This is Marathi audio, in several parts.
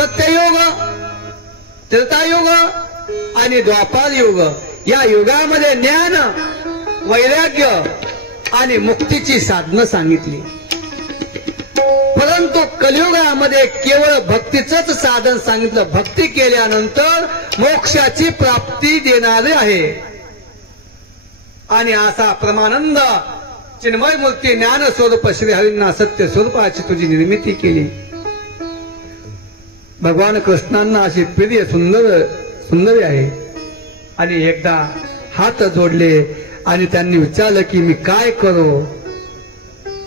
सत्ययुग, त्रेतायुग आणि द्वापार युग या युगामध्ये ज्ञान, वैराग्य आणि मुक्तीची साधनं सांगितली. परंतु कलियुगामध्ये केवळ भक्तीचंच साधन सांगितलं. भक्ती केल्यानंतर मोक्षाची प्राप्ती देणारे आहे. आणि असा परमानंद चिन्मय मूर्ती ज्ञान स्वरूप श्रीहरींना सत्य स्वरूपाची तुझी निर्मिती केली. भगवान कृष्णांना अशी प्रिय सुंदरी आहे. आणि एकदा हात जोडले आणि त्यांनी विचारलं की मी काय करू.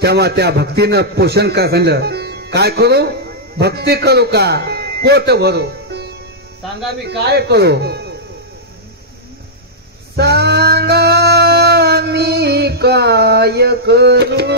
तेव्हा त्या भक्तीनं पोषण काय सांगितलं. काय करू. भक्ती करू का पोट भरू. सांगा मी काय करू. सांगा मी काय करू.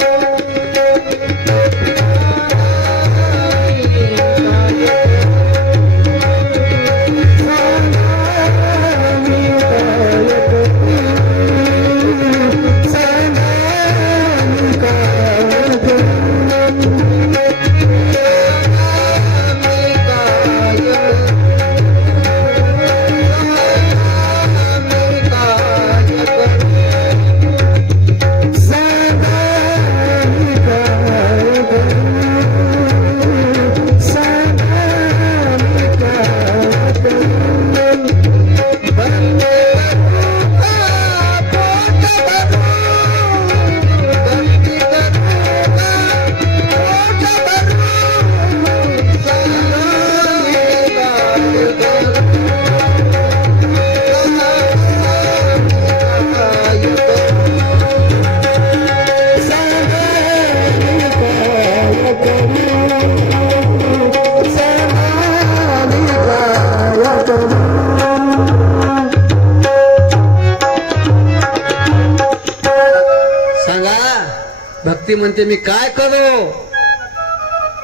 भक्ती म्हणते मी काय करू.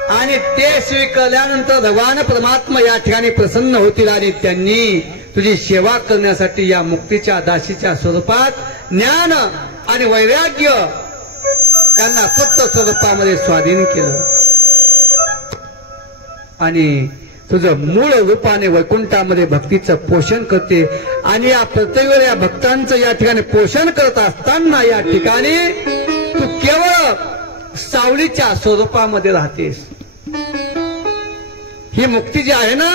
आणि ते स्वीकारल्यानंतर भगवान परमात्मा या ठिकाणी प्रसन्न होतील आणि त्यांनी तुझी सेवा करण्यासाठी या मुक्तीच्या दासीच्या स्वरूपात ज्ञान आणि वैराग्य त्यांना सत्य स्वरूपामध्ये स्वाधीन केलं. आणि तुझं मूळ रूपाने वैकुंठामध्ये भक्तीचं पोषण करते. आणि या प्रत्येक वेळी या भक्तांचं या ठिकाणी पोषण करत असताना या ठिकाणी तू केवळ सावलीच्या स्वरूपामध्ये राहतेस. ही मुक्ती जी आहे ना,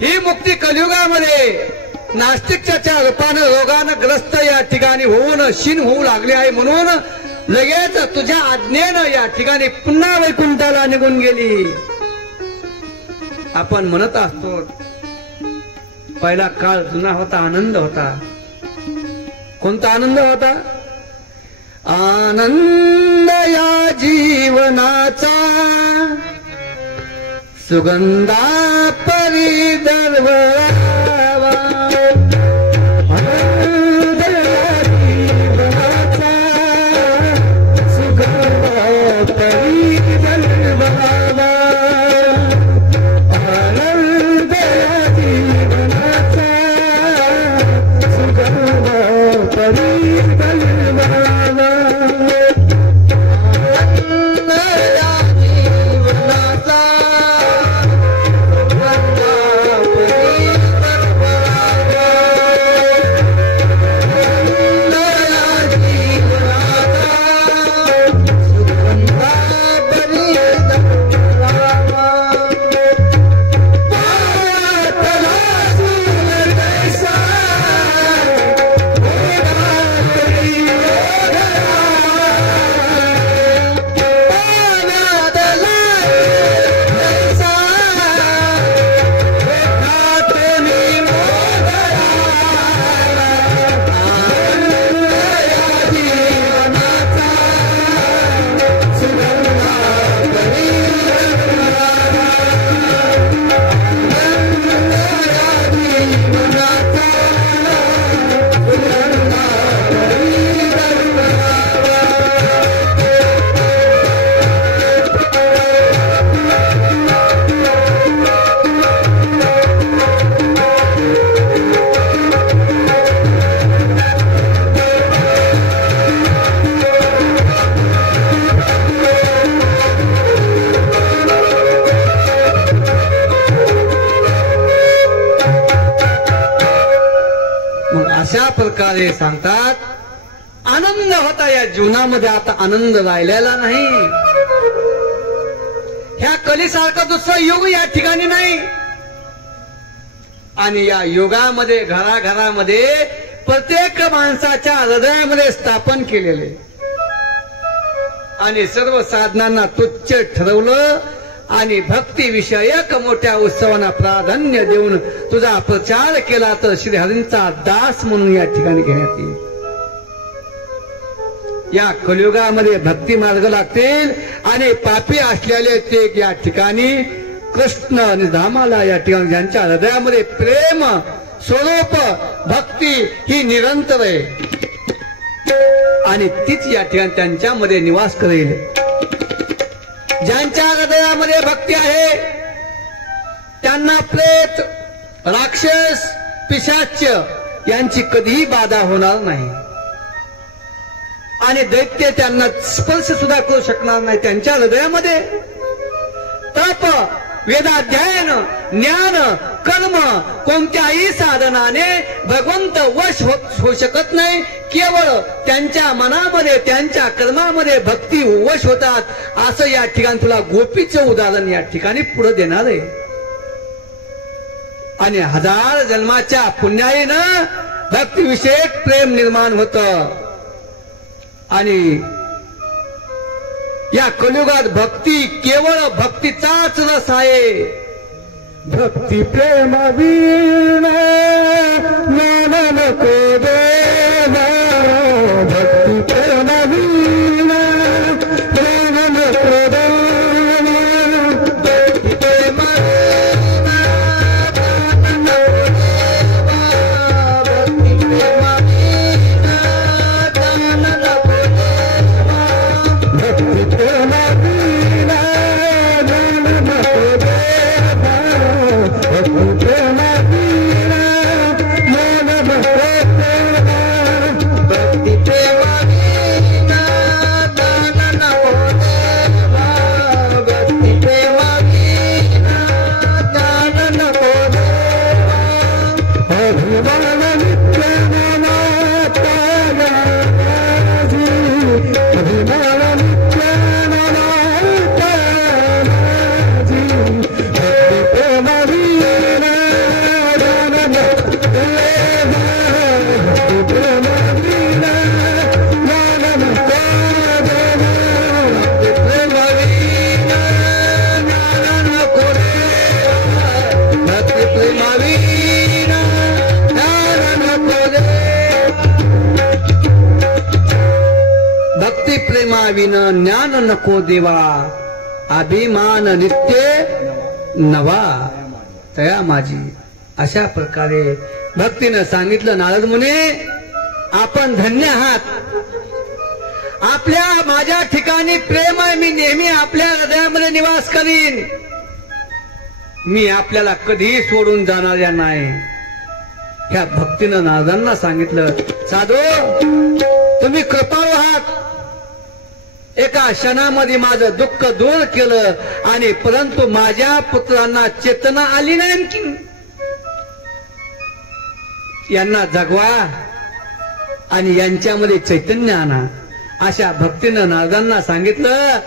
ही मुक्ती कलियुगामध्ये नास्तिकच्या रूपानं रोगानं ग्रस्त या ठिकाणी होऊन क्षीण होऊ लागले आहे. म्हणून लगेच तुझ्या आज्ञेनं या ठिकाणी पुन्हा वैकुंठाला निघून गेली. आपण म्हणत असतो पहिला काळ जुना होता, आनंद होता. कोणता आनंद होता. आनंद या जीवनाचा सुगंधा परी दरवळावा. आनंद या जीवनाचा सुगंधा परी दरवळावा. आनंद या जीवनाचा सुगंधा परी दरवळावा. सुगंधा परी दरवळावा. अशा प्रकारे सांगतात आनंद होता या जीवनामध्ये, आता आनंद राहिलेला नाही. ह्या कलीसारखं दुसरं युग या ठिकाणी नाही. आणि या युगामध्ये घराघरामध्ये प्रत्येक माणसाच्या हृदयामध्ये स्थापन केलेले आणि सर्व साधनांना तुच्छ ठरवलं आणि भक्ती विषयक मोठ्या उत्सवांना प्राधान्य देऊन तुझा प्रचार केला तर श्रीहरींचा दास म्हणून या ठिकाणी घेण्यात येईल. या कलियुगामध्ये भक्ती मार्ग लागतील आणि पापी असलेले ते या ठिकाणी कृष्ण आणि धामाला या ठिकाणी ज्यांच्या हृदयामध्ये प्रेम स्वरूप भक्ती ही निरंतर आहे आणि तीच या ठिकाणी त्यांच्यामध्ये निवास करेल. ज्यांच्या हृदयामध्ये भक्ती आहे त्यांना प्रेत, राक्षस, पिशाच्य यांची कधीही बाधा होणार नाही आणि दैत्य त्यांना स्पर्श सुद्धा करू शकणार नाही. त्यांच्या हृदयामध्ये तप, वेदाध्ययन, ज्ञान, कर्म कोणत्याही साधनाने भगवंत वश होऊ शकत नाही. केवळ त्यांच्या मनामध्ये त्यांच्या कर्मामध्ये भक्ती वश होतात. असं या ठिकाणी तुला गोपीचं उदाहरण या ठिकाणी पुढे देणार आहे. आणि 1000 जन्माच्या पुण्याईनं भक्तीविषयक प्रेम निर्माण होतं. आणि या कलियुगात भक्ती केवळ भक्तीचाच रस आहे. भक्ती प्रेम वीण ज्ञान नको देवा, भक्ती प्रेम वीण ज्ञान नको देवा, भक्ती प्रेम वीण ज्ञान नको देवा, भक्ती प्रेम वीण ज्ञान नको देवा, भक्ती प्रेम वीण ज्ञान नको देवा, भक्ती प्रेम वीण ज्ञान नको देवा, भक्ती प्रेम वीण ज्ञान नको देवा, भक्ती प्रेम वीण ज्ञान नको देवा, अभिमान नित्य नमाता माझी, अभिमान नित्य नमाता माझी, भक्ती प्रेम वीण ज्ञान नको देवा, भक्ती प्रेम वीण ज्ञान नको देवा, भक्ती प्रेम वीण ज्ञान नको देवा, भक्ती प्रेम वीण ज्ञान नको देवा. भक्ती प्रेमाविन ज्ञान नको देवा, अभिमान नित्य नवा तया माझी. अशा प्रकारे भक्तीनं सांगितलं. नारद मुनी आपण धन्य आहात. माझ्या ठिकाणी प्रेम आहे. मी नेहमी आपल्या हृदयामध्ये निवास करीन. मी आपल्याला कधीही सोडून जाणाऱ्या नाही. ह्या भक्तीनं नारदांना सांगितलं. साधू तुम्ही कृपाळू आहात. एका क्षणामध्ये माझं दुःख दूर केलं आणि परंतु माझ्या पुत्रांना चेतना आली नाही. आणखी यांना जगवा आणि यांच्यामध्ये चैतन्य आणा. अशा भक्तीनं नारदांना सांगितलं.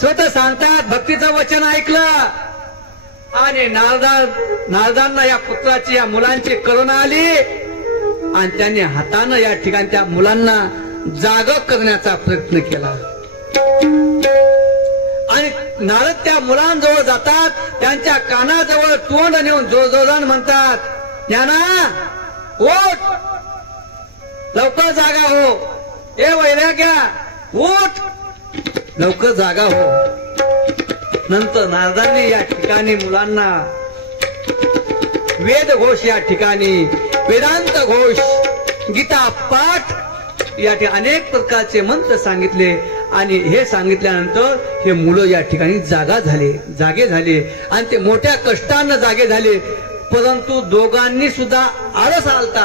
स्वतः सांगतात भक्तीचं वचन ऐकलं आणि नारदांना या पुत्राची या मुलांची करुणा आली आणि त्यांनी हातानं या ठिकाणी त्या मुलांना जाग करण्याचा प्रयत्न केला. आणि नारद त्या मुलांजवळ जातात. त्यांच्या कानाजवळ तोंड नेऊन जोरजोरान म्हणतात, ज्ञाना ओठ, लवकर जागा हो. ए वैराग्या ओठ, लवकर जागा हो. नंतर नारदांनी या ठिकाणी मुलांना वेद घोष या ठिकाणी वेदांत घोष, गीता पाठ या ठिकाणी अनेक प्रकारचे मंत्र सांगितले आणि हे सांगितल्यानंतर हे मुलं या ठिकाणी जागे झाले आणि ते मोठ्या कष्टानं जागे झाले. परंतु दोघांनी सुद्धा आळस आलता.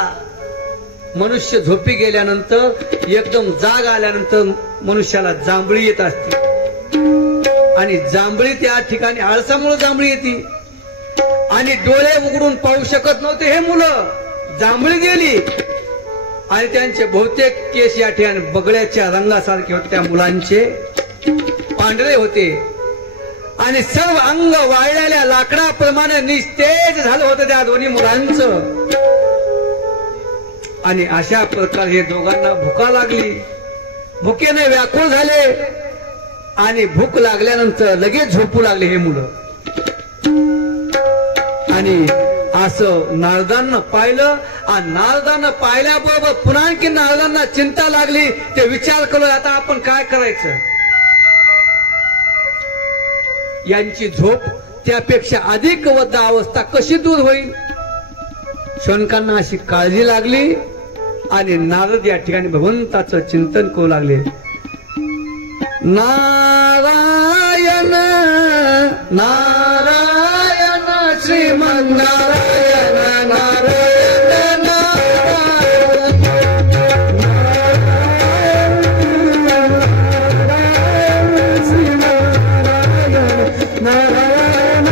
मनुष्य झोपी गेल्यानंतर एकदम जाग आल्यानंतर मनुष्याला जांभळी येत असते आणि जांभळी त्या ठिकाणी आळसामुळे जांभळी येते आणि डोळे उघडून पाहू शकत नव्हते हे मुलं. जांभळी गेली आणि त्यांचे बहुतेक केस या ठिकाणी बगड्याच्या रंगासारखे होते, त्या मुलांचे पांढरे होते आणि सर्व अंग वाळलेल्या लाकडाप्रमाणे निस्तेज झालं होतं त्या दोन्ही मुलांचं. आणि अशा प्रकारे हे दोघांना भुका लागली, भुकेने व्याकुळ झाले आणि भूक लागल्यानंतर लगेच झोपू लागले हे मुलं. आणि असं नारदांना पाहिलं आणि नारदांना पाहिल्याबरोबर पुन्हा आणखी नारदांना चिंता लागली. ते विचार करू आता आपण काय करायचं. यांची झोप त्यापेक्षा अधिक वद्द अवस्था कशी दूर होईल. शौनकांना अशी काळजी लागली आणि नारद या ठिकाणी भगवंताचं चिंतन करू लागले. नारायण नारायण श्रीमन्नारायण नारायण नारायण श्रीमन्नारायण नारायण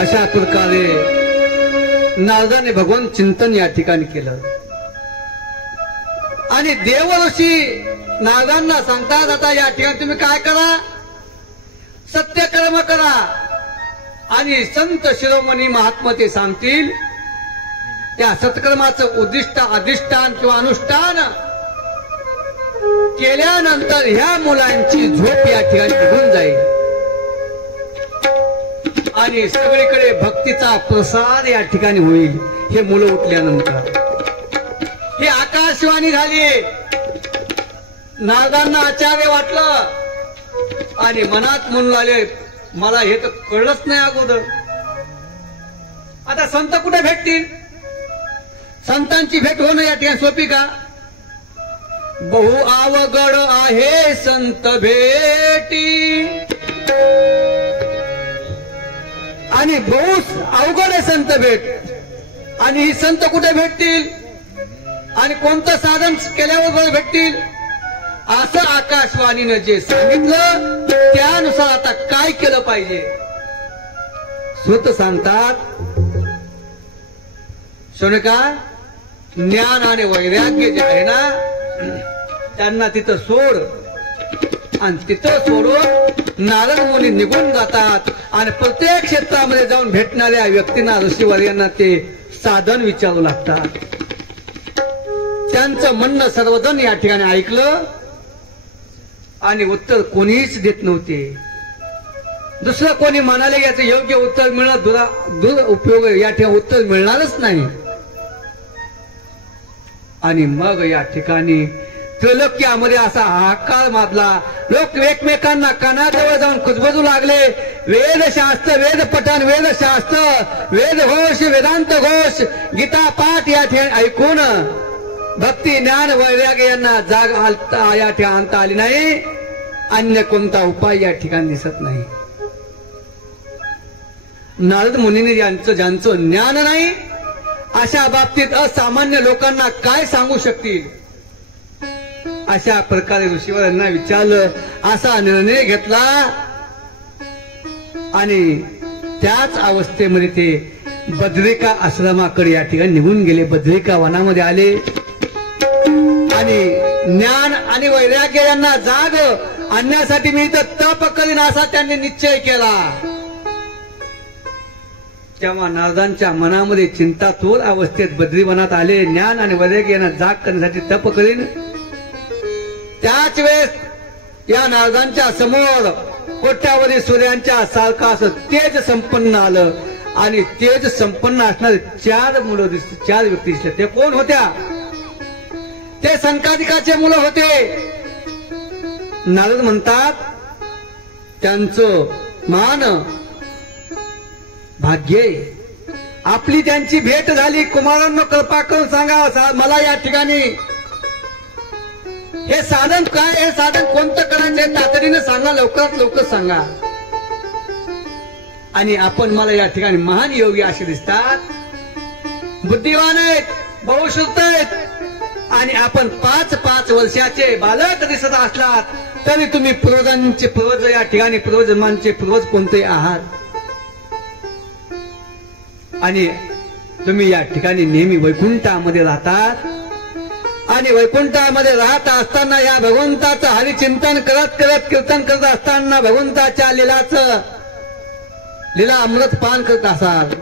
अशा प्रकारे नारदाने भगवान चिंतन या ठिकाणी केलं आणि देवऋषी नारदांना सांगता जाता या ठिकाणी तुम्ही काय करा, सत्यकर्म करा आणि संत शिरोमणी महात्मा ते सांगतील त्या सत्कर्माचं उद्दिष्ट अधिष्ठान किंवा अनुष्ठान केल्यानंतर ह्या मुलांची झोप या ठिकाणी निघून जाईल आणि सगळीकडे भक्तीचा प्रसार या ठिकाणी होईल. हे मुलं उठल्यानंतर ही आकाशवाणी झाली. नारदांना आश्चर्य वाटलं आणि मनात म्हणू लागले, मला हे तर कळलंच नाही अगोदर. आता संत कुठे भेटतील? संतांची भेट होणं या ठिकाणी सोपी का? बहु अवघड आहे संत भेटी आणि बहु अवघड आहे संत भेट. आणि ही संत कुठे भेटतील आणि कोणतं साधन केल्यावर भेटतील, असं आकाशवाणीनं जे सांगितलं त्यानुसार आता काय केलं पाहिजे. स्वत सांगतात शौनका, ज्ञान आणि वैराग्य जे आहे ना त्यांना तिथं सोड. आणि तिथं सोडून नारद मुनी निघून जातात आणि प्रत्येक क्षेत्रामध्ये जाऊन भेटणाऱ्या व्यक्तींना, ऋषीवर्यांना ते साधन विचारू लागतात. त्यांचं म्हणणं सर्वजण या ठिकाणी ऐकलं आणि उत्तर कोणीच देत नव्हते. दुसरं कोणी म्हणाले याचं योग्य उत्तर मिळणं दुरुपयोग या ठिकाणी उत्तर मिळणारच नाही. आणि मग या ठिकाणी त्रैलोक्यामध्ये असा हाहाकार माजला. लोक एकमेकांना कानाजवळ जाऊन कुजबजू लागले. वेदशास्त्र, वेद पठण, वेदशास्त्र, वेद घोष, वेदांत घोष, गीता पाठ या ठिकाणी ऐकून भक्ती, ज्ञान, वैराग्य यांना जाग या ठिकाणी आणता आली नाही. अन्य कोणता उपाय या ठिकाणी दिसत नाही. नारद मुनीने ज्यांचं ज्ञान नाही अशा बाबतीत असामान्य लोकांना काय सांगू शकतील. अशा प्रकारे ऋषीवरांना विचारलं, असा निर्णय घेतला आणि त्याच अवस्थेमध्ये ते बद्रिका आश्रमाकडे या ठिकाणी निघून गेले. बद्रिका वनामध्ये आले आणि ज्ञान आणि वैराग्य यांना जाग आणण्यासाठी मी इथं तप करीन असा त्यांनी निश्चय केला. तेव्हा नारदांच्या मनामध्ये चिंतातूर अवस्थेत बद्रीवनात आले. ज्ञान आणि वैराग्य यांना जाग करण्यासाठी तप करीन. त्याच वेळेस या नारदांच्या समोर कोट्यावधी सूर्यांच्या सारखं असं तेज संपन्न आलं आणि तेज संपन्न असणारे 4 मुलं दिसले, 4 व्यक्ती दिसले. ते कोण होत्या? ते संकादिकाचे मुलं होते. नारद म्हणतात त्यांचं मान भाग्य, आपली त्यांची भेट झाली. कुमारांनो कृपा करून सांगा मला या ठिकाणी हे साधन काय, हे साधन कोणतं करायचं तातडीने सांगा, लवकरात लवकर सांगा. आणि आपण मला या ठिकाणी महान योगी असे दिसतात, बुद्धिवान आहेत, बहुश्रुत आहेत आणि आपण 5-5 वर्षाचे बालक दिसत असलात तरी तुम्ही पूर्वजांचे पूर्वज या ठिकाणी पूर्वजन्मांचे पूर्वज कोणते आहात. आणि तुम्ही या ठिकाणी नेहमी वैकुंठामध्ये राहतात आणि वैकुंठामध्ये राहत असताना या भगवंताचं हरिचिंतन करत करत कीर्तन करत असताना भगवंताच्या लीला अमृत पान करत असाल.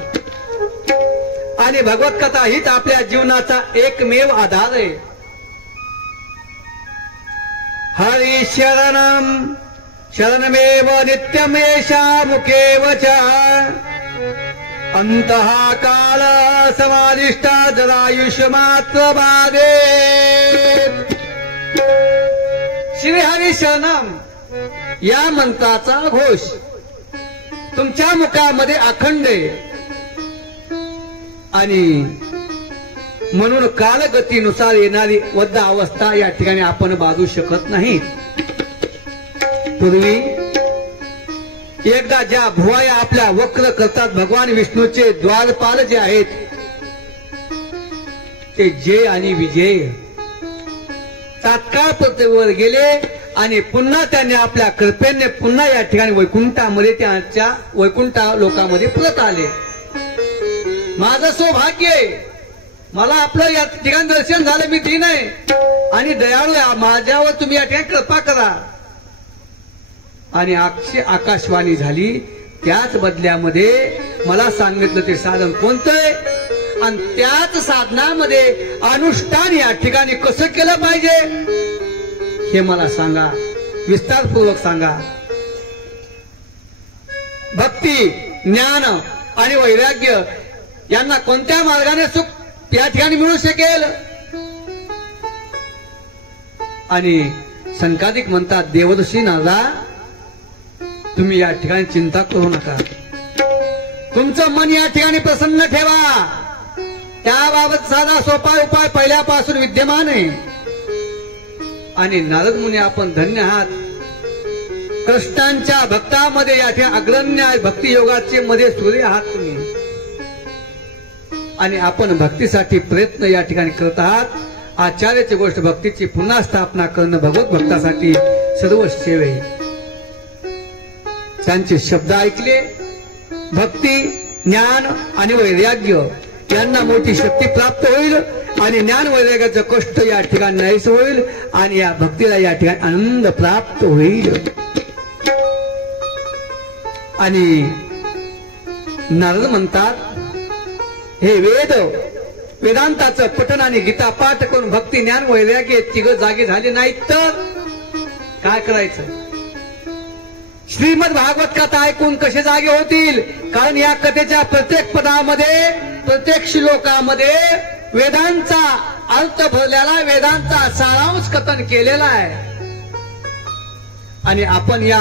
आणि भगवत कथा हीच आपल्या जीवनाचा एकमेव आधार आहे. हरि शरणम शरणमेव नित्यमेषा मुखे वचा अंतः काल समाधिष्ठा जरायुष्यमात्र बाधे. श्री हरी शरणम या मंत्राचा घोष तुमच्या मुखामध्ये अखंड आहे आणि म्हणून कालगतीनुसार येणारी वद्ध अवस्था या ठिकाणी आपण बाधू शकत नाही. पूर्वी एकदा ज्या भुवाया आपल्या वक्र करतात, भगवान विष्णूचे द्वारपाल जे आहेत ते जय आणि विजय तात्काळ पृथ्वीवर गेले आणि पुन्हा त्यांनी आपल्या कृपेने पुन्हा या ठिकाणी वैकुंठामध्ये त्यांच्या वैकुंठ लोकांमध्ये परत आले. माझं सौभाग्य आहे, मला आपलं या ठिकाणी दर्शन झालं, मी दीन आहे आणि दयाळू आहे, माझ्यावर तुम्ही या ठिकाणी कृपा करा. आणि आकाशवाणी झाली. त्याच बदल्यामध्ये मला सांगितलं ते साधन कोणतं आहे आणि त्याच साधनामध्ये अनुष्ठान या ठिकाणी कसं केलं पाहिजे हे मला सांगा, विस्तारपूर्वक सांगा. भक्ती, ज्ञान आणि वैराग्य यांना कोणत्या मार्गाने सुख या ठिकाणी मिळू शकेल. आणि संकादिक म्हणतात, देवऋषी नारदा तुम्ही या ठिकाणी चिंता करू नका, तुमचं मन या ठिकाणी प्रसन्न ठेवा. त्याबाबत साधा सोपा उपाय पहिल्यापासून विद्यमान आहे. आणि नारद मुनी आपण धन्य आहात, कृष्णांच्या भक्तामध्ये या ठिकाणी अग्रण्य भक्ती योगाचे मध्ये सूर्य आहात तुम्ही. आणि आपण भक्तीसाठी प्रयत्न या ठिकाणी करत आहात. आचार्याची गोष्ट भक्तीची पुन्हा स्थापना करणं भगवत भक्तासाठी सर्व सेवे. त्यांचे शब्द ऐकले. भक्ती, ज्ञान आणि वैराग्य यांना मोठी शक्ती प्राप्त होईल आणि ज्ञान वैराग्याचं कष्ट या ठिकाणी नाहीस होईल आणि या भक्तीला या ठिकाणी आनंद प्राप्त होईल. आणि नारद म्हणतात, हे वेदांताचं पठन आणि गीता पाठ करून भक्ती, ज्ञान वैराग्य तिघ जागे झाले नाहीत तर काय करायचं? श्रीमद भागवत कथा ऐकून कसे जागे होतील? कारण या कथेच्या प्रत्येक पदामध्ये, प्रत्येक श्लोकामध्ये वेदांचा अर्थ भरलेला, वेदांचा सारांश कथन केलेला आहे. आणि आपण या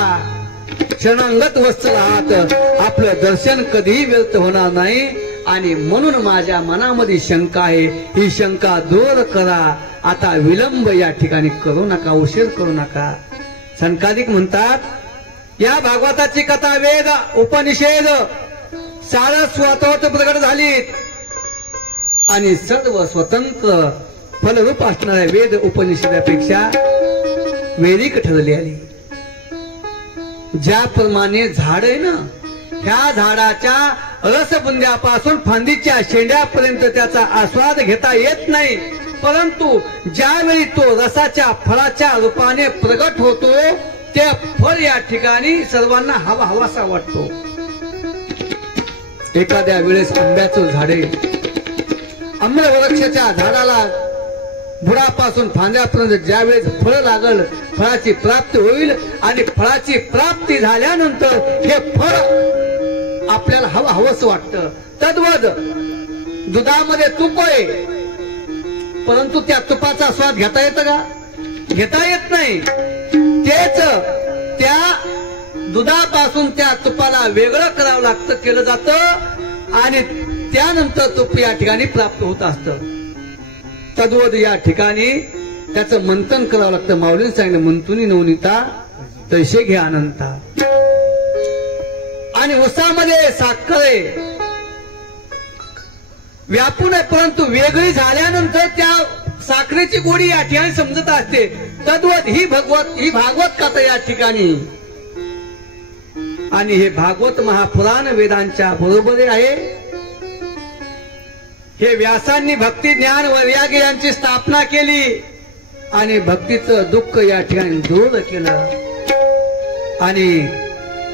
क्षणांगत वस्त्र आहात, आपलं दर्शन कधीही व्यर्थ होणार नाही. आणि म्हणून माझ्या मनामध्ये शंका आहे, ही शंका दूर करा. आता विलंब या ठिकाणी करू नका, उशीर करू नका. संकादिक म्हणतात, या भागवताची कथा वेद, उपनिषेध सारं स्वतःच प्रगट झालीत आणि सर्व स्वतंत्र फलरूप असणाऱ्या वेद उपनिषेधापेक्षा वेदिक ठरली आली. ज्याप्रमाणे झाड आहे ना, ह्या झाडाच्या रसबुंद्यापासून फांदीच्या शेंड्यापर्यंत त्याचा आस्वाद घेता येत नाही, परंतु ज्यावेळी तो रसाच्या फळाच्या रूपाने प्रगट होतो, ते फळ या ठिकाणी सर्वांना हवासा वाटतो. एखाद्या वेळेस आंब्याचं झाडे, आम्रवृक्षाच्या झाडाला बुडापासून फांद्यापर्यंत ज्यावेळेस फळ लागल, फळाची प्राप्ती होईल आणि फळाची प्राप्ती झाल्यानंतर हे फळ आपल्याला हवंसं वाटतं. तद्वद दुधामध्ये तूप आहे, परंतु त्या तुपाचा स्वाद घेता येतं का? घेता येत नाही. तेच त्या दुधापासून त्या तुपाला वेगळं करावं लागतं, केलं जातं आणि त्यानंतर तूप या ठिकाणी प्राप्त होत असतं. तद्वद या ठिकाणी त्याचं मंथन करावं लागतं. माऊलीने सांगितलं, मंथुनी नवनीता तैसे घे अनंता. आणि उसामध्ये साखर आहे, व्यापून आहे, परंतु वेगळी झाल्यानंतर त्या साखरेची गोडी या ठिकाणी समजत असते. तद्वत ही भागवत कथा या ठिकाणी. आणि हे भागवत महापुराण वेदांच्या बरोबर आहे. हे व्यासांनी भक्ती, ज्ञान वैराग्य यांची स्थापना केली आणि भक्तीचं दुःख या ठिकाणी दूर केलं आणि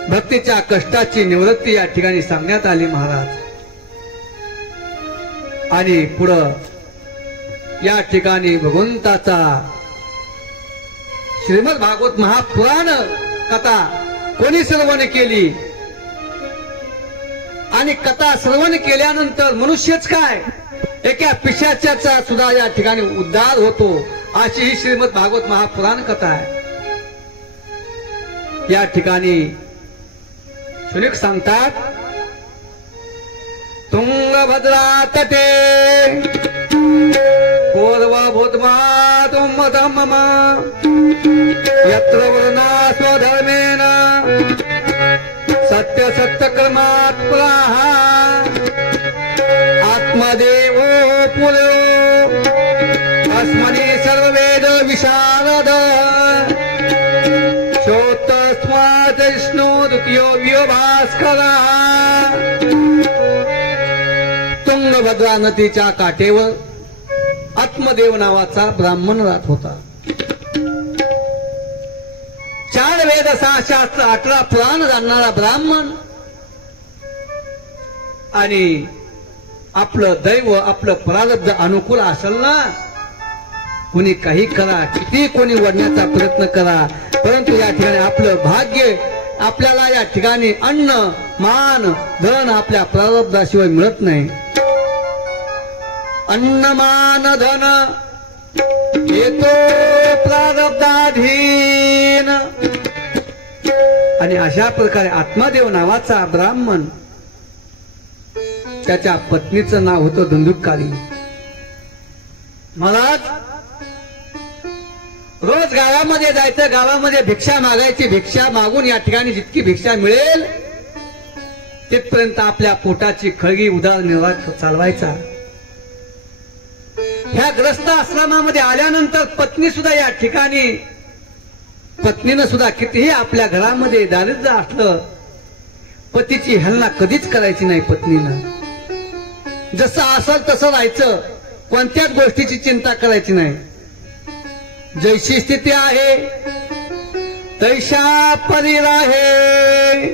भक्तीच्या कष्टाची निवृत्ती या ठिकाणी सांगण्यात आली महाराज. आणि पुढं या ठिकाणी भगवंताचा श्रीमद भागवत महापुराण कथा कोणी श्रवण केली आणि कथा श्रवण केल्यानंतर मनुष्यच काय, एका पिशाच्याचा सुद्धा या ठिकाणी उद्धार होतो, अशी ही श्रीमद भागवत महापुराण कथा आहे. या ठिकाणी शुनिक सांगतात, तुंगभद्रा तटे पूर्वभूतमातुमतम यत्र वर्णा स्वधर्मेण सत्य सत्यकर्मात् पुराहा आत्मदेवो पुरो अस्मनि सर्ववेद विशारद शोतस्मात् विष्णु द्वितीयो व्योभास्करः. तुंगभद्रा नदीच्या काठेवर आत्मदेव नावाचा ब्राह्मण राहत होता. 4 वेद 6 शास्त्र 18 पुराण जाणणारा ब्राह्मण. आणि आपलं दैव, आपलं प्रारब्ध अनुकूल असेल ना, कुणी काही करा, किती कोणी वडण्याचा प्रयत्न करा, परंतु या ठिकाणी आपलं भाग्य, आपल्याला या ठिकाणी अन्न मान धन आपल्या प्रारब्धाशिवाय मिळत नाही. अन्न मान धन येतो प्रारब्धाधीन. आणि अशा प्रकारे आत्मादेव नावाचा ब्राह्मण, त्याच्या पत्नीचं नाव होतं धुंदुकाली. महाराज रोज गावामध्ये जायचं, गावामध्ये भिक्षा मागायची, भिक्षा मागून या ठिकाणी जितकी भिक्षा मिळेल तिथपर्यंत आपल्या पोटाची खळगी उदरनिर्वाह चालवायचा. ह्या ग्रस्त आश्रमामध्ये आल्यानंतर पत्नी सुद्धा या ठिकाणी, पत्नीनं सुद्धा कितीही आपल्या घरामध्ये दारिद्र्य असलं, पतीची हेलना कधीच करायची नाही. पत्नीनं जसं असेल तसं राहायचं, कोणत्याच गोष्टीची चिंता करायची नाही. जैशी स्थिती आहे तैशा परी राहे,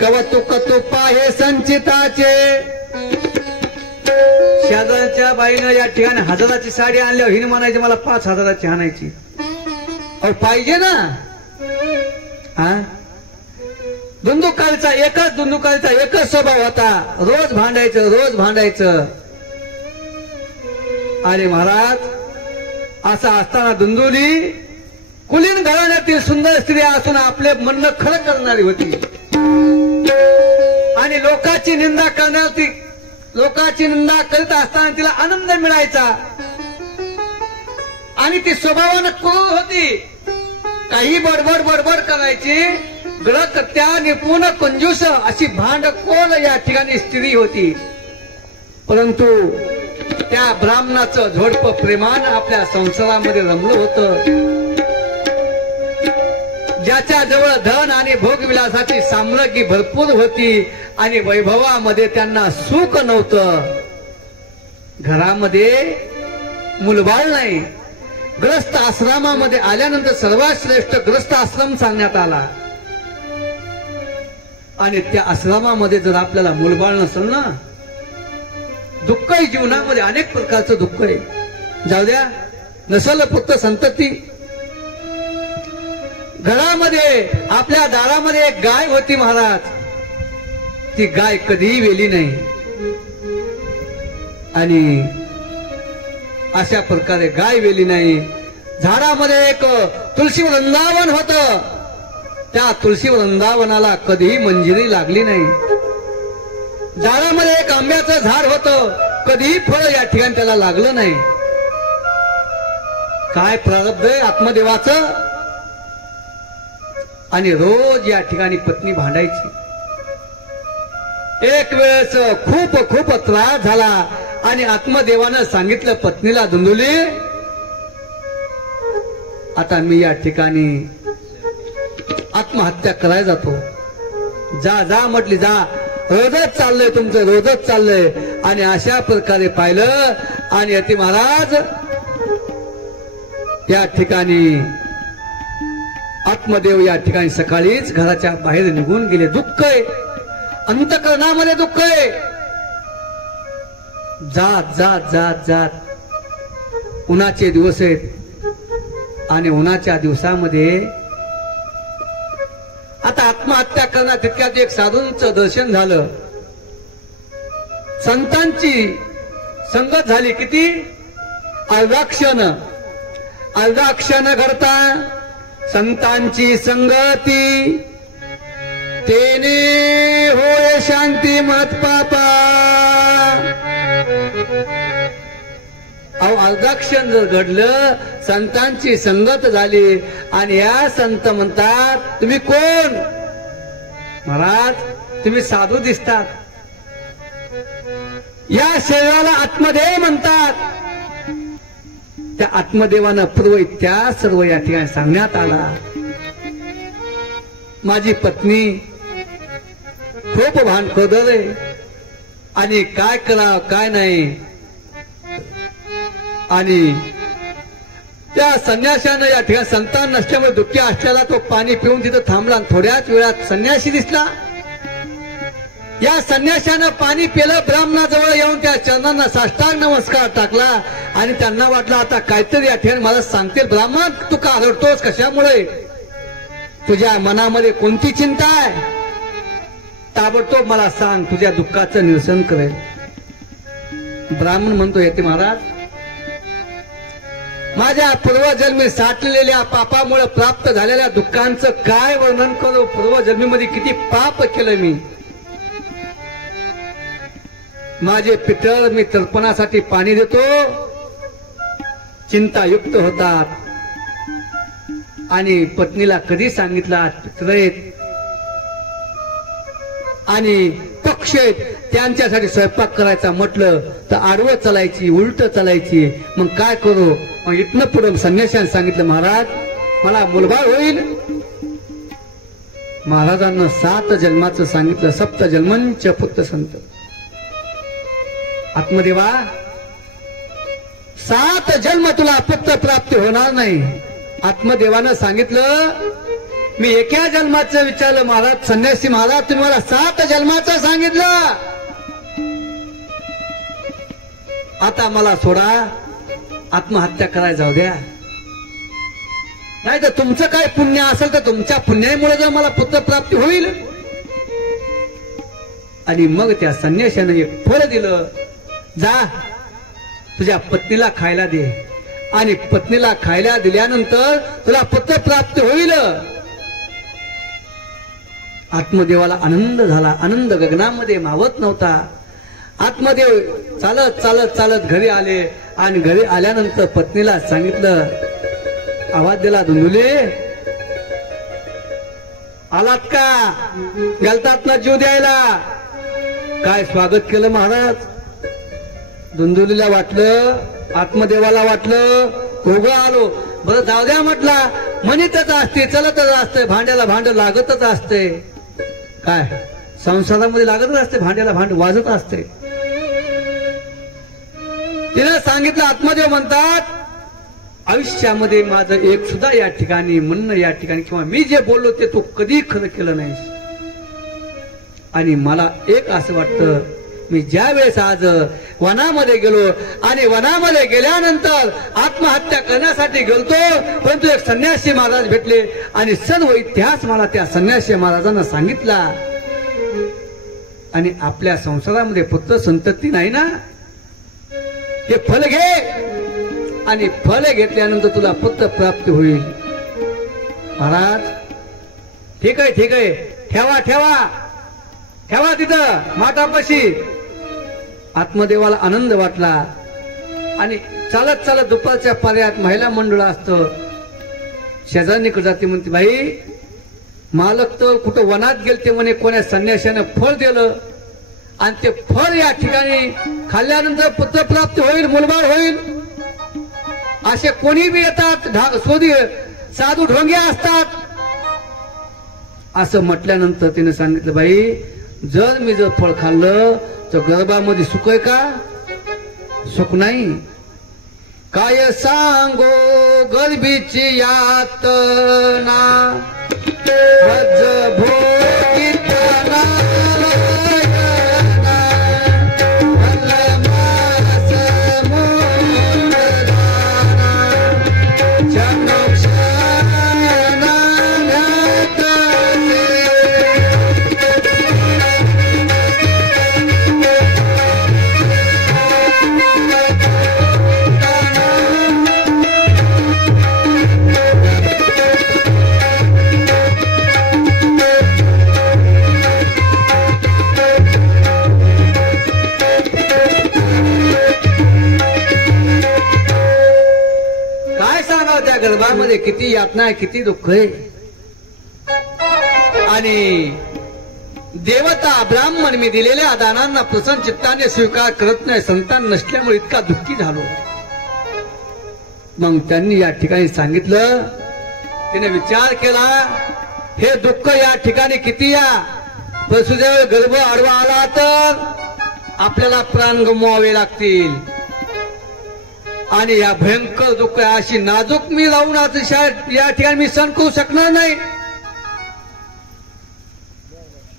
कवतुक तुपा हे संचिताचे. शेजारच्या बाईनं या ठिकाणी 1000ची साडी आणल्यावर हिने म्हणायची मला 5000ची आणायची. अहो पाहिजे ना. हा दुंदुकालचा एकच स्वभाव होता, रोज भांडायचं. अरे महाराज, असं असताना दुंदुली कुलीन घराण्यातील सुंदर स्त्री असून आपले म्हणणं खरं करणारी होती आणि लोकांची निंदा करीत असताना तिला आनंद मिळायचा. आणि ती स्वभावानं क्रूर होती, काही बडबड करायची. ग्रहकर्त्या निपुण कंजूस अशी भांडखोर या ठिकाणी स्त्री होती. परंतु त्या ब्राह्मणाचं झोडपं प्रेमानं आपल्या संसारामध्ये रमलं होतं. ज्याच्या जवळ धन आणि भोगविलासाची साम्राज्ञी भरपूर होती आणि वैभवामध्ये त्यांना सुख नव्हतं. घरामध्ये मुलबाळ नाही. ग्रस्त आश्रमामध्ये आल्यानंतर सर्वात श्रेष्ठ ग्रस्त आश्रम सांगण्यात आला. आणि त्या आश्रमामध्ये जर आपल्याला मुलबाळ नसेल ना, दुःख आहे जीवनामध्ये, अनेक प्रकारचं दुःख आहे. जाऊ द्या, नसल पुत्र संतती. घरामध्ये आपल्या दारामध्ये एक गाय होती महाराज. ती गाय कधीही वेली नाही. आणि अशा प्रकारे गाय वेली नाही. झाडामध्ये एक तुळशी वृंदावन होतं. त्या तुळशी वृंदावनाला कधीही मंजिरी लागली नाही. झाडामध्ये एक आंब्याचं झाड होतं, कधीही फळ या ठिकाणी त्याला लागलं नाही. काय प्रारब्ध आहे आत्मदेवाचं. आणि रोज या ठिकाणी पत्नी भांडायची. एक वेळेस खूप त्रास झाला आणि आत्मदेवानं सांगितलं पत्नीला, दुंदुली आता मी या ठिकाणी आत्महत्या करायला जातो. जा म्हटली, जा. रोजच चाललंय तुमचं, रोजच चाललंय. आणि अशा प्रकारे पाहिलं आणि यती महाराज या ठिकाणी आत्मदेव या ठिकाणी सकाळीच घराच्या बाहेर निघून गेले. दुःख आहे अंतःकरणामध्ये, दुःख आहे. जात उन्हाचे दिवस आहेत आणि उन्हाच्या दिवसामध्ये आता आत्महत्या करणार. तितक्यात एक साधूंचं दर्शन झालं. संतांची संगत झाली. किती अर्धा क्षण करता संतांची संगती, तेने होय शांती मत पापा. अहो अर्धा क्षण जर घडलं, संतांची संगत झाली आणि या संत म्हणतात तुम्ही कोण? महाराज तुम्ही साधू दिसतात. या शरीराला आत्मदेव म्हणतात. त्या आत्मदेवानं पूर्व इतिहास सर्व या ठिकाणी सांगण्यात आला. माझी पत्नी खूप भानखोदर आहे आणि काय करावं काय नाही. आणि त्या संन्याशानं या ठिकाणी संतान नसल्यामुळे दुःखी असल्याला तो पाणी पिऊन तिथं थांबला. थोड्याच वेळात संन्यासी दिसला. या संन्याशानं पाणी पिलं. ब्राह्मणाजवळ येऊन त्या चरणांना साष्टांग नमस्कार टाकला आणि त्यांना वाटलं आता काहीतरी या ठिकाणी मला सांगतील. ब्राह्मण तू का रडतोस, कशामुळे? तुझ्या मनामध्ये कोणती चिंता आहे? ताबडतोब मला सांग, तुझ्या दुःखाचं निरसन करेल. ब्राह्मण म्हणतो येते महाराज, माझ्या पूर्वजन्मी साठलेल्या पापामुळे प्राप्त झालेल्या दुःखांचं काय वर्णन करू? पूर्वजन्मीमध्ये किती पाप केलं मी. माझे पितर मी तर्पणासाठी पाणी देतो, चिंतायुक्त होतात. आणि पत्नीला कधी सांगितलं आज पितर आहेत. आणि पक्ष आहेत त्यांच्यासाठी स्वयंपाक करायचा म्हटलं तर आडवं चालायची, उलट चालायची. मग काय करू? मग इथनं पुढे संन्याशाने सांगितलं, महाराज मला मुलबाळ होईल. महाराजांना 7 जन्माचं सांगितलं. 7 जन्मंच पुत्र संत. आत्मदेवा 7 जन्म तुला पुत्र प्राप्ती होणार नाही. आत्मदेवानं सांगितलं, मी एका जन्माचं विचारलं. महाराज संन्यासी महाराज तुम्ही मला 7 जन्माचं सांगितलं. आता मला सोडा, आत्महत्या करायला जाऊ द्या. नाही तर तुमचं काय पुण्य असेल तर तुमच्या पुण्यामुळे जर मला पुत्र प्राप्ती होईल. आणि मग त्या संन्याशाने एक फळ दिलं. जा तुझ्या पत्नीला खायला दे आणि पत्नीला खायला दिल्यानंतर तुला पुत्र प्राप्त होईल. आत्मदेवाला आनंद झाला. आनंद गगनामध्ये मावत नव्हता. आत्मदेव चालत चालत चालत घरी आले आणि घरी आल्यानंतर पत्नीला सांगितलं, आवाज दिला, धुंदुले आलात का? गेलतात ना जीव द्यायला? काय स्वागत केलं महाराज? धुंदुलीला वाटलं, आत्मदेवाला वाटलं दोघं आलो. बरं जाऊ द्या म्हटला. म्हणतच असते, चलतच असते, भांड्याला भांड लागतच असते. काय संसारामध्ये लागतच असते, भांड्याला भांड वाजत असते. तिने सांगितलं, आत्मदेव म्हणतात, आयुष्यामध्ये माझं एक सुद्धा या ठिकाणी म्हणणं, या ठिकाणी किंवा मी जे बोललो ते तू कधी खरं केलं नाहीस. आणि मला एक असं वाटतं, मी ज्या वेळेस आज वनामध्ये गेलो आणि वनामध्ये गेल्यानंतर आत्महत्या करण्यासाठी गेलतो, परंतु एक संन्यासी महाराज भेटले आणि सर्व इतिहास मला त्या संन्यासी महाराजांना सांगितला. आणि आपल्या संसारामध्ये पुत्र संतती नाही ना, हे फल घे आणि फल घेतल्यानंतर तुला पुत्र प्राप्ती होईल. महाराज ठीक आहे, ठीक आहे, ठेवा ठेवा ठेवा तिथं माटापाशी. आत्मदेवाला आनंद वाटला आणि चालत चालत दुपारच्या पाऱ्यात महिला मंडळ असतं. शेजारणीकडे जाते, म्हणते, बाई मालक तर कुठं वनात गेलते म्हणे, कोण्या संन्याशानं फळ दिलं आणि ते फळ या ठिकाणी खाल्ल्यानंतर पुत्र प्राप्त होईल, मुलबाळ होईल. असे कोणी बी येतात, शोधी साधू ढोंगे असतात. असं म्हटल्यानंतर तिने सांगितलं, बाई जर मी जर फळ खाल्लं तर गर्भामध्ये सुख आहे का? सुख नाही. काय सांगो गर्भीची यातना, भज भोगितना गर्भामध्ये किती यातना आहे, किती दुःख आहे. आणि देवता ब्राह्मण मी दिलेल्या दानांना प्रसन्न चित्ताने स्वीकार करत नाही, संतान नसल्यामुळे इतका दुःखी झालो. मग त्यांनी या ठिकाणी सांगितलं, तिने विचार केला, हे दुःख या ठिकाणी किती या प्रसूदेव गर्भ आडवा आला तर आपल्याला प्राण गमवावे लागतील. आणि या भयंकर दुःख अशी नाजूक मी लावून या ठिकाणी मी सहन करू शकणार नाही.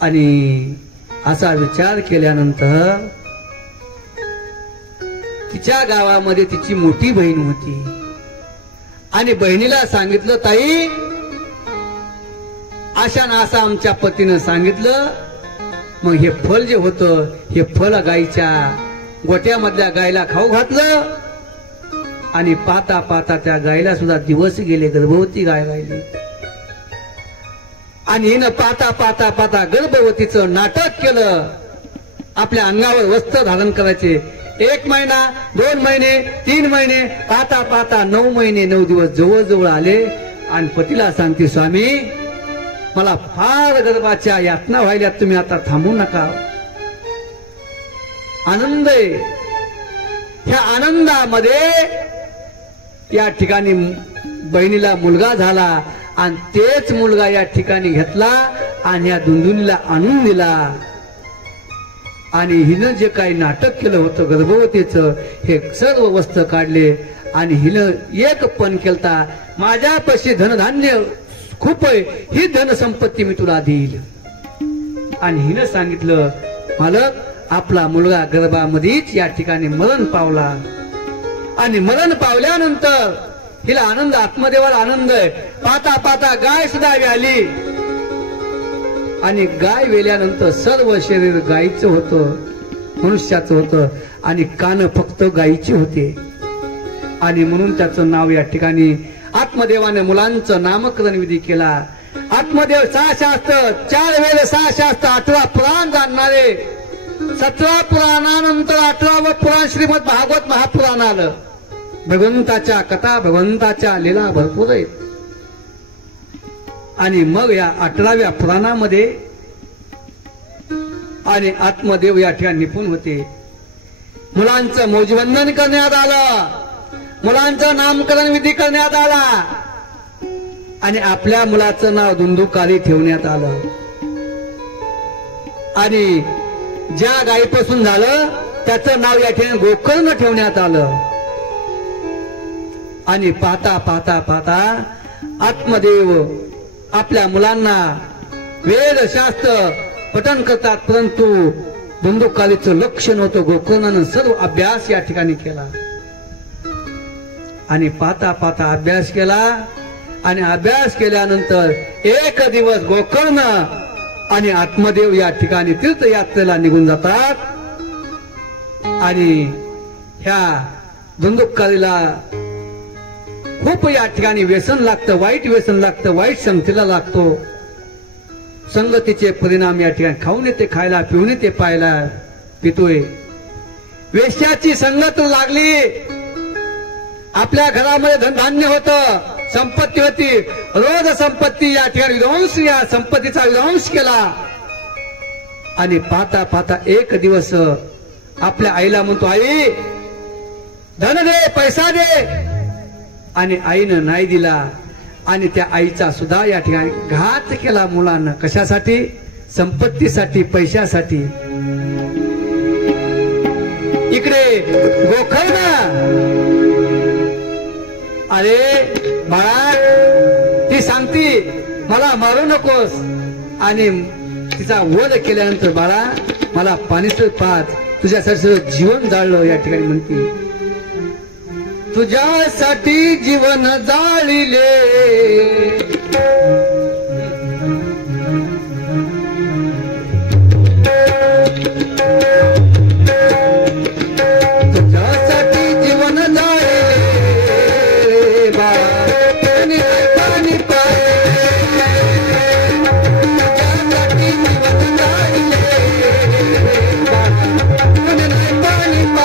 आणि असा विचार केल्यानंतर तिच्या गावामध्ये तिची मोठी बहीण होती आणि बहिणीला सांगितलं, ताई अशा ना असं आमच्या पतीनं सांगितलं. मग हे फल जे होतं, हे फल गाईच्या गोट्यामधल्या गायला खाऊ घातलं आणि पाहता पाहता त्या गायला सुद्धा दिवस गेले, गर्भवती गाय राहिली. आणि हिनं पाहता पाहता पाहता गर्भवतीचं नाटक केलं. आपल्या अंगावर वस्त्र धारण करायचे. 1 महिना, 2 महिने, 3 महिने, पाहता पाहता 9 महिने 9 दिवस जवळ जवळ आले. आणि पतीला सांगते, स्वामी मला फार गर्भाच्या यातना व्हायला, तुम्ही आता थांबू नका. आनंद आहे. ह्या आनंदामध्ये या ठिकाणी बहिणीला मुलगा झाला आणि तेच मुलगा या ठिकाणी घेतला आणि या दुंदुनीला आणून दिला. आणि हिनं जे काही नाटक केलं होतं गर्भवतीचं, हे सर्व वस्त्र काढले आणि हिनं एक पण केलता, माझ्यापाशी धनधान्य खूप आहे, ही धनसंपत्ती मी तुला देईल. आणि हिनं सांगितलं, मालक आपला मुलगा गर्भामध्येच या ठिकाणी मरण पावला. आणि मरण पावल्यानंतर हिला आनंद, आत्मदेवाला आनंद आहे. पाहता पाहता गाय सुद्धा व्याली. आणि गाय वेल्यानंतर सर्व शरीर गायीचं होतं, मनुष्याचं होतं आणि कान फक्त गायीचे होते. आणि म्हणून त्याचं नाव या ठिकाणी आत्मदेवाने मुलांचं नामकरण विधी केला. आत्मदेव 6 शास्त्र, 4 वेद 6 शास्त्र, 18 पुराण जाणणारे. 17 पुराणानंतर 18वं पुराण श्रीमद भागवत महापुराण आलं. भगवंताच्या कथा, भगवंताच्या लीला भरपूर आहेत. आणि मग या 18व्या पुराणामध्ये आणि आत्मदेव या ठिकाणी निपुण होते. मुलांचं मौजवंदन करण्यात आलं, मुलांचं नामकरण विधी करण्यात आला आणि आपल्या मुलाचं नाव दुंदुकारी ठेवण्यात आलं. आणि ज्या गायीपासून झालं त्याचं नाव या ठिकाणी गोकर्ण ठेवण्यात आलं. आणि पाहता पाहता पाहता आत्मदेव आपल्या मुलांना वेदशास्त्र पठण करतात, परंतु दुंदुकारीचं लक्ष नव्हतं. गोकर्णानं सर्व अभ्यास या ठिकाणी केला आणि पाहता पाहता अभ्यास केला. आणि अभ्यास केल्यानंतर एक दिवस गोकर्ण आणि आत्मदेव या ठिकाणी तीर्थयात्रेला निघून जातात. आणि ह्या दुंदुकारीला खूप या ठिकाणी व्यसन लागतं, वाईट व्यसन लागतं, वाईट संगतीला लागतो. संगतीचे परिणाम या ठिकाणी खाऊन येते, खायला पिऊन येते, पाहायला पितोय. वेश्याची संगत लागली. आपल्या घरामध्ये धनधान्य होतं, संपत्ती होती, रोज संपत्ती या ठिकाणी विध्वंस, या संपत्तीचा विध्वंस केला. आणि पाहता पाहता एक दिवस आपल्या आईला म्हणतो, आई धन दे, पैसा दे. आणि आईनं नाही दिला. आणि त्या आईचा सुद्धा या ठिकाणी घात केला मुलांना. कशासाठी? संपत्तीसाठी, पैशासाठी. इकडे गोकर्ण, अरे बाळा, ती सांगती मला मारू नकोस. आणि तिचा वध केल्यानंतर, बाळा मला पाणीच पाच, तुझ्यासाठी जीवन जाळलं या ठिकाणी म्हणते. तुझ्यासाठी जीवन जाळिले, तुझ्यासाठी जीवन जाळिले, पाणी पाय, तुझ्यासाठी जीवन जाळिले, पाणी पाय.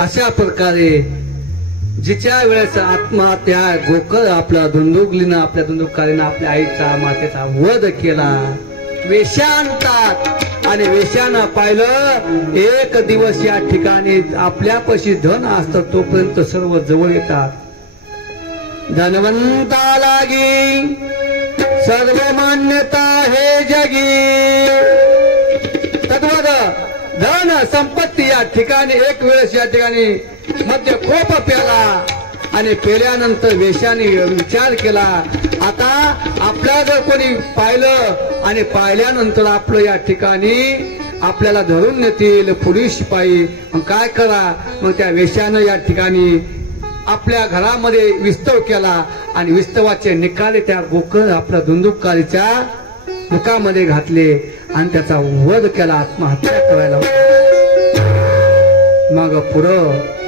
अशा प्रकारे जिच्या वेळेस आत्मा त्या गोकळ आपल्या धुंदुकलीनं आपल्या धुंदुकारीनं आपल्या आईचा मातेचा वध केला. वेश्या आणतात आणि वेश्यानं पाहिलं एक दिवस या ठिकाणी आपल्यापाशी धन असतं तोपर्यंत सर्व जवळ येतात. धनवंता लागी सर्व मान्यता हे जगी. तद्वद धन संपत्ती या ठिकाणी एक वेळेस या ठिकाणी मध्य कोप प्याला आणि पेल्यानंतर वेश्याने विचार केला आता आपल्या जर कोणी पाहिलं आणि पाहिल्यानंतर आपलं या ठिकाणी आपल्याला धरून नेतील पोलीस शिपाई मग काय करा. मग त्या वेश्यानं या ठिकाणी आपल्या घरामध्ये विस्तव केला आणि विस्तवाचे निकाले त्या गोकळ आपल्या धुंदुककारीच्या मुखामध्ये घातले आणि त्याचा वध केला. आत्महत्या करायला मग पुढं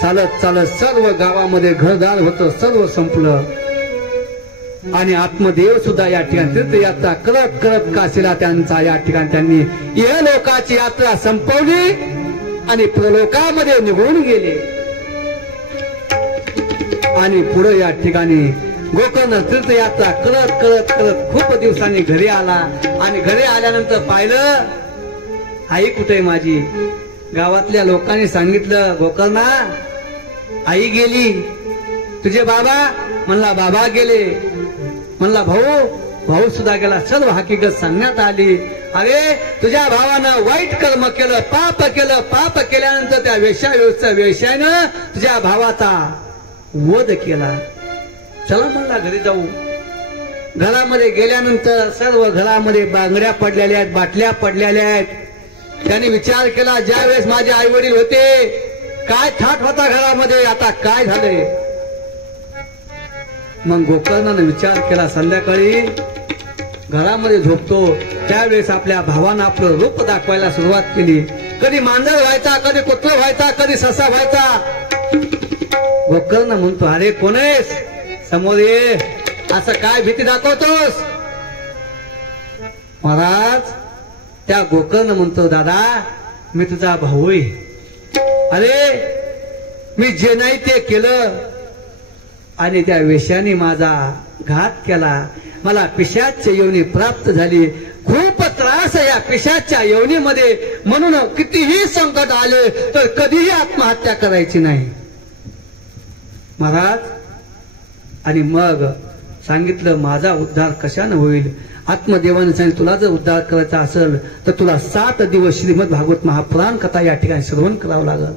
चालत चालत सर्व गावामध्ये घरदार होतं सर्व संपलं आणि आत्मदेव सुद्धा या ठिकाणी तीर्थयात्रा करत करत काशीला त्यांचा या ठिकाणी त्यांनी या लोकाची यात्रा संपवली आणि प्रलोकामध्ये निघून गेले. आणि पुढे या ठिकाणी गोकर्ण तीर्थयात्रा करत करत करत खूप दिवसांनी घरी आला आणि घरी आल्यानंतर पाहिलं आई कुठे माझी. गावातल्या लोकांनी सांगितलं गोकर्णा आई गेली. तुझे बाबा म्हणला बाबा गेले. म्हणला भाऊ सुद्धा गेला. सर्व हकीकत सांगण्यात आली. अरे तुझ्या भावानं वाईट कर्म केलं पाप केलं. पाप केल्यानंतर त्या वेश्यानं तुझ्या भावाचा वध केला. चला म्हणला घरी जाऊ. घरामध्ये गेल्यानंतर सर्व घरामध्ये बांगड्या पडलेल्या आहेत बाटल्या पडलेल्या आहेत. त्याने विचार केला ज्या वेळेस माझे आई वडील होते काय थाट होता घरामध्ये आता काय झालंय. मग गोकर्णाने विचार केला संध्याकाळी घरामध्ये झोपतो त्यावेळेस आपल्या भावानं आपलं रूप दाखवायला सुरुवात केली. कधी मांजर व्हायचा कधी कुत्र व्हायचा कधी ससा व्हायचा. गोकर्ण म्हणतो अरे कोण आहेस समोर ये असं काय भीती दाखवतोस. महाराज त्या गोकर्ण म्हणतो दादा मी तुझा भाऊ आहे. अरे मी जे नाही ते केलं आणि त्या वेश्याने माझा घात केला. मला पिशाच्य योनी प्राप्त झाली. खूप त्रास या पिशाच्या योनीमध्ये म्हणून कितीही संकट आले तर कधीही आत्महत्या करायची नाही महाराज. आणि मग सांगितलं माझा उद्धार कशाने होईल. आत्मदेवाने सांगितलं तुला जर उद्धार करायचा असेल तर तुला 7 दिवस श्रीमद भागवत महापुराण कथा या ठिकाणी श्रवण करावं लागल.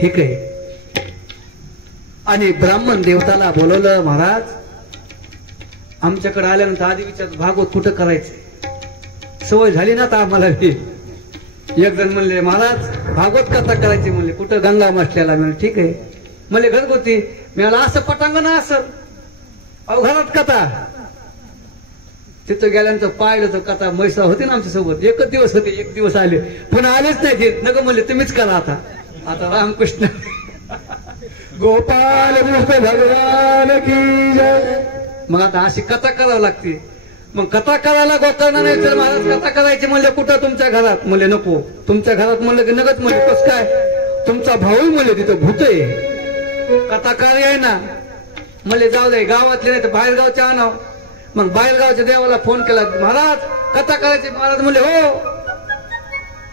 ठीक आहे. आणि ब्राह्मण देवताला बोलवलं. महाराज आमच्याकडे आल्यानंतर आधी विचार भागवत कुठं करायचे सवय झाली ना तर आम्हाला. एक जण म्हणले महाराज भागवत कथा करायची म्हणले कुठं गंगा मसल्याला. म्हणले ठीक आहे. म्हणले घरगुती मिळाला असं पटांगण असल अहो घरात कथा. तिथं गेल्यानंतर पाहिलं तर कथा म्हैसा होती ना आमच्या सोबत. एकच दिवस होते. एक दिवस आले पुन्हा आलेच नाही ते. नका म्हणले तुम्हीच करा आता. आता रामकृष्ण गोपाल भगवान की जय. मग आता अशी कथा करावी लागते. मग कथा करायला गोकर्णाने तर महाराज कथा करायची म्हणले कुठं तुमच्या घरात. म्हणले नको. तुमच्या घरात म्हणलं की नगत. म्हणले कस काय तुमचा भाऊ म्हणले तिथं भूत आहे कथा कार्य आहे ना. म्हणले जाऊ दे गावातले नाही तर बाहेर गावच्या आणाव. मग बाहेर गावच्या देवाला फोन केला महाराज कथा करायची. महाराज म्हणले हो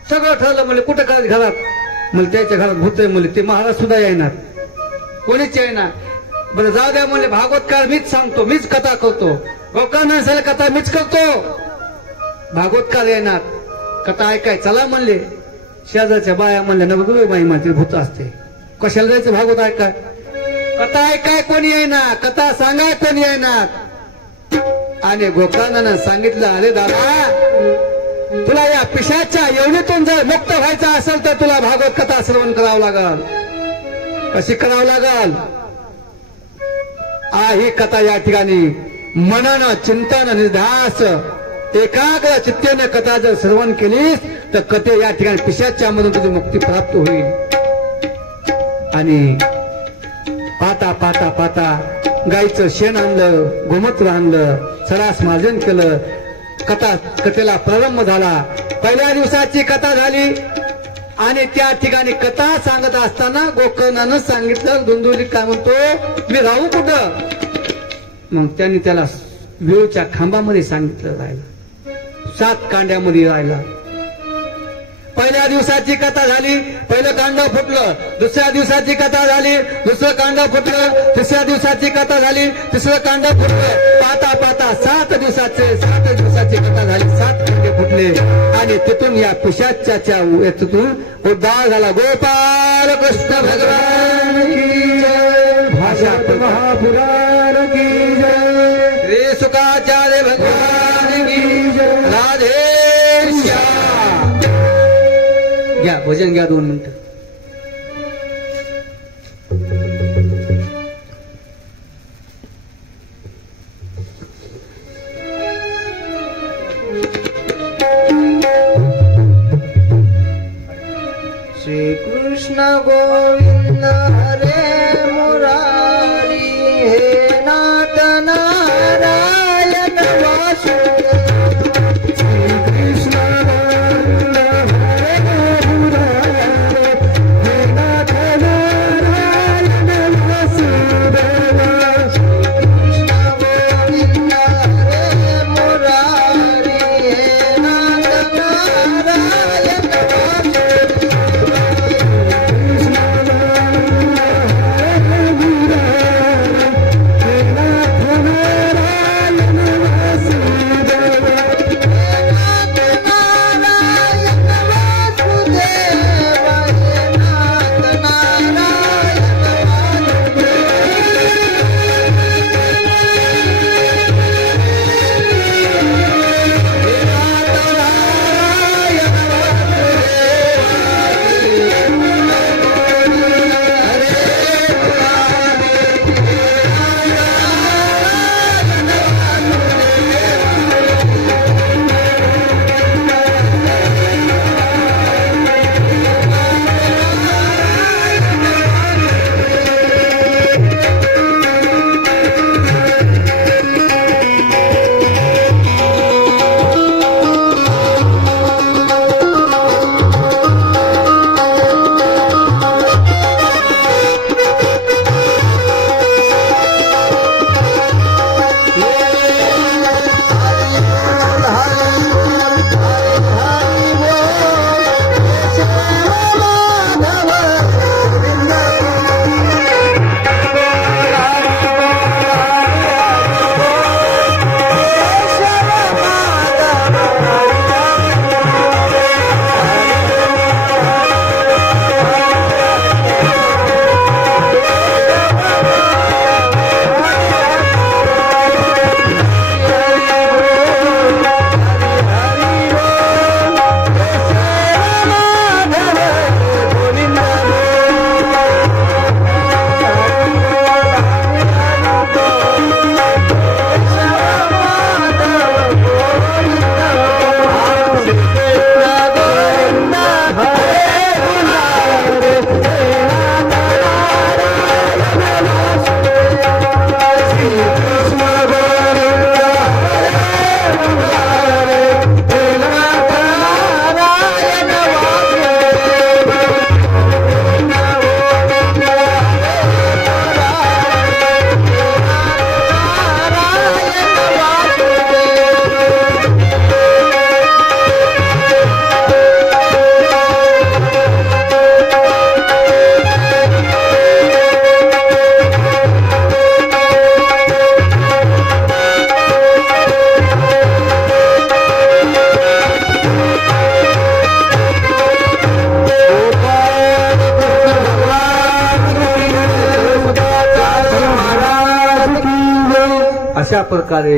सगळं ठरलं. म्हणले कुठं करायचं घरात. म्हणले त्याच्या घरात भूत आहे. म्हणले ते महाराज सुद्धा येणार कोणीच येणार. बरं जाऊ द्या म्हणले भागवतकार मीच सांगतो मीच कथा करतो. गोकर्ण झालं कथा मीच करतो. भागवतकार येणार कथा ऐकाय चला म्हणले. शेजारच्या बाया म्हणल्या नको बाई माझी भूत असते कशाला जायचं भागवत ऐकाय. कथा ऐकाय कोणी येणार कथा सांगाय कोणी येणार. आणि गोकर्णानं सांगितलं अरे दादा तुला या पिशाच्या योनीतून जर मुक्त व्हायचं असेल तर तुला भागवत कथा श्रवण करावं लागल. कशी करावं लागल. ही कथा या ठिकाणी मनन चिंतन निर्धास एकाग्र चित्तेने कथा जर श्रवण केलीस तर कथे या ठिकाणी पिशाच्या मधून तुझी मुक्ती प्राप्त होईल. आणि पाता पाता पाता गाईचं शेण आणलं गोमूत्र आणलं सरास मार्जन केलं. कथेला प्रारंभ झाला. पहिल्या दिवसाची कथा झाली. आणि त्या ठिकाणी कथा सांगत असताना गोकर्णानं सांगितलं दुंदुली काय म्हणतो मी राहू कुठं. मग त्यांनी त्याला वेळच्या खांबामध्ये सांगितलं राहायला, 7 कांड्यामध्ये राहायला. पहिल्या दिवसाची कथा झाली, पहिलं कांड फुटलं. दुसऱ्या दिवसाची कथा झाली, दुसरं कांड फुटलं. तिसऱ्या दिवसाची कथा झाली, तिसरं कांड फुटलं. पाहता पाहता 7 दिवसाची कथा झाली, 7 कांडे फुटले. आणि तिथून या पिशाच्याच्या यातून उद्धार झाला. गोपाल कृष्ण भगवान की जय. भाषा महापुराण की जय. श्री सुखाचार्य भगवान की जय. राधे श्याम. घ्या भजन घ्या 2 मिनिटं. श्री कृष्ण गोविंद हरे मुरारी हे नाथ नारायण वासुदेव. अशा प्रकारे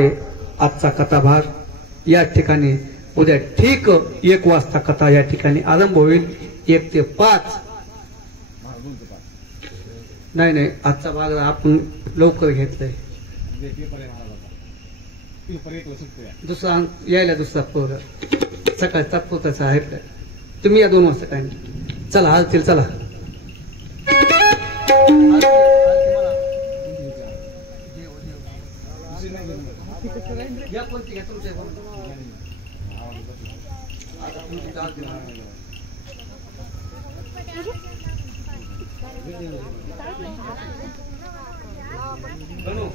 आजचा कथाभाग या ठिकाणी उद्या ठीक 1 वाजता कथा या ठिकाणी आरंभ होईल. 1 ते 5 नाही आजचा भाग आपण लवकर घेतलाय. दुसरा यायला दुसरा पोर सकाळी तात्पुरताचा आहे काय तुम्ही या 2 वाजता काय नाही. चला हालतील चला. या कोणती घ्या तुमच्या आता तुमची बनू.